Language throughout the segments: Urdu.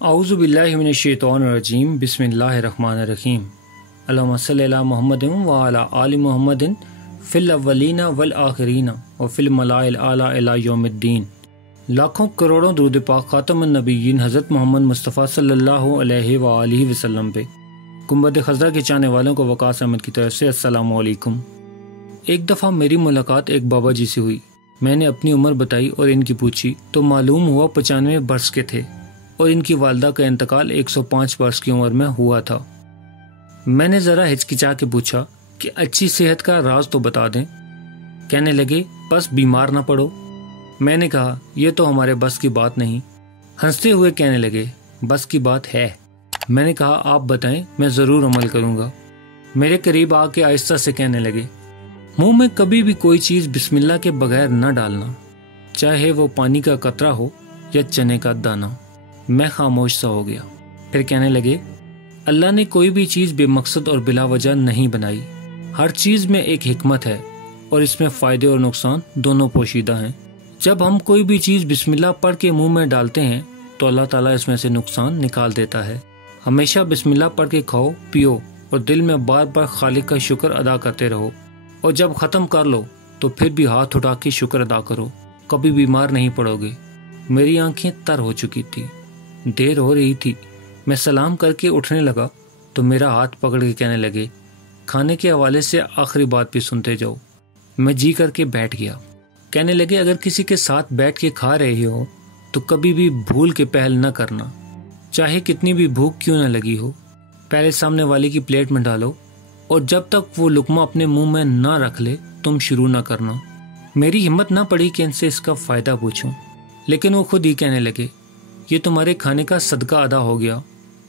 اعوذ باللہ من الشیطان الرجیم بسم اللہ الرحمن الرحیم اللہم صلی علی محمد و علی آل محمد فی الاولین والآخرین و فی الملائ الاعلی الی یوم الدین۔ لاکھوں کروڑوں درود پاک خاتم النبیین حضرت محمد مصطفیٰ صلی اللہ علیہ وآلہ وسلم پہ۔ گنبد خضرا کے چاہنے والوں کو وقاص احمد کی طرف سے السلام علیکم۔ ایک دفعہ میری ملاقات ایک بابا جی سے ہوئی۔ میں نے اپنی عمر بتائی اور ان کی پوچھی تو معلوم ہوا 95 برس کے تھے اور ان کی والدہ کا انتقال 105 برس کی عمر میں ہوا تھا۔ میں نے ذرا ہچکچا کے پوچھا کہ اچھی صحت کا راز تو بتا دیں۔ کہنے لگے بس بیمار نہ پڑو۔ میں نے کہا یہ تو ہمارے بس کی بات نہیں۔ ہنستے ہوئے کہنے لگے بس کی بات ہے۔ میں نے کہا آپ بتائیں، میں ضرور عمل کروں گا۔ میرے قریب آ کے آہستہ سے کہنے لگے منہ میں کبھی بھی کوئی چیز بسم اللہ کے بغیر نہ ڈالنا، چاہے وہ پانی کا قطرہ ہو یا چنے کا دانہ۔ میں خاموش سا ہو گیا۔ پھر کہنے لگے اللہ نے کوئی بھی چیز بے مقصد اور بلا وجہ نہیں بنائی۔ ہر چیز میں ایک حکمت ہے اور اس میں فائدے اور نقصان دونوں پوشیدہ ہیں۔ جب ہم کوئی بھی چیز بسم اللہ پڑھ کے منہ میں ڈالتے ہیں تو اللہ تعالیٰ اس میں سے نقصان نکال دیتا ہے۔ ہمیشہ بسم اللہ پڑھ کے کھاؤ پیو اور دل میں بار بار خالق کا شکر ادا کرتے رہو، اور جب ختم کر لو تو پھر بھی ہاتھ اٹھا کے شکر ادا کرو، کبھی بیمار نہیں پڑو گے۔ میری آنکھیں تر ہو چکی تھی، دیر ہو رہی تھی۔ میں سلام کر کے اٹھنے لگا تو میرا ہاتھ پکڑ کے کہنے لگے کھانے کے حوالے سے آخری بات بھی سنتے جاؤ۔ میں جی کر کے بیٹھ گیا۔ کہنے لگے اگر کسی کے ساتھ بیٹھ کے کھا رہے ہو تو کبھی بھی بھول کے پہل نہ کرنا، چاہے کتنی بھی بھوک کیوں نہ لگی ہو۔ پہلے سامنے والے کی پلیٹ میں ڈالو اور جب تک وہ لقمہ اپنے منہ میں نہ رکھ لے تم شروع نہ کرنا۔ میری ہمت نہ پڑی کہ ان سے اس کا فائدہ پوچھوں، لیکن وہ خود ہی کہنے لگے یہ تمہارے کھانے کا صدقہ ادا ہو گیا،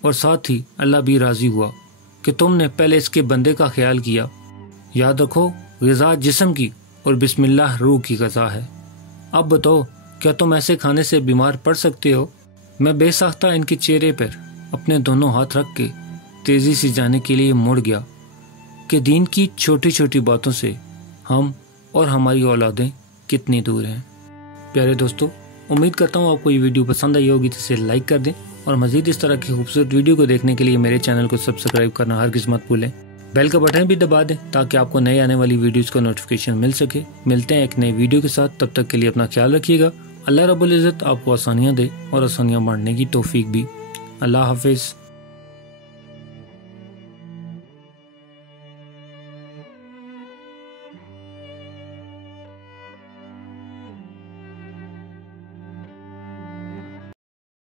اور ساتھ ہی اللہ بھی راضی ہوا کہ تم نے پہلے اس کے بندے کا خیال کیا۔ یاد رکھو غذا جسم کی اور بسم اللہ روح کی غذا ہے۔ اب بتاؤ کیا تم ایسے کھانے سے بیمار پڑ سکتے ہو؟ میں بے ساختہ ان کے چہرے پر اپنے دونوں ہاتھ رکھ کے تیزی سے جانے کے لیے مڑ گیا کہ دین کی چھوٹی چھوٹی باتوں سے ہم اور ہماری اولادیں کتنی دور ہیں۔ پیارے دوستو، امید کرتا ہوں آپ کو یہ ویڈیو پسند آئی ہوگی تو اسے لائک کر دیں، اور مزید اس طرح کی خوبصورت ویڈیو کو دیکھنے کے لیے میرے چینل کو سبسکرائب کرنا ہرگز مت بھولیں۔ بیل کا بٹن بھی دبا دیں تاکہ آپ کو نئے آنے والی ویڈیوز کا نوٹیفیکیشن مل سکے۔ ملتے ہیں ایک نئی ویڈیو کے ساتھ، تب تک کے لیے اپنا خیال رکھیے گا۔ اللہ رب العزت آپ کو آسانیاں دے اور آسانیاں بانٹنے کی توفیق بھی۔ اللہ حافظ۔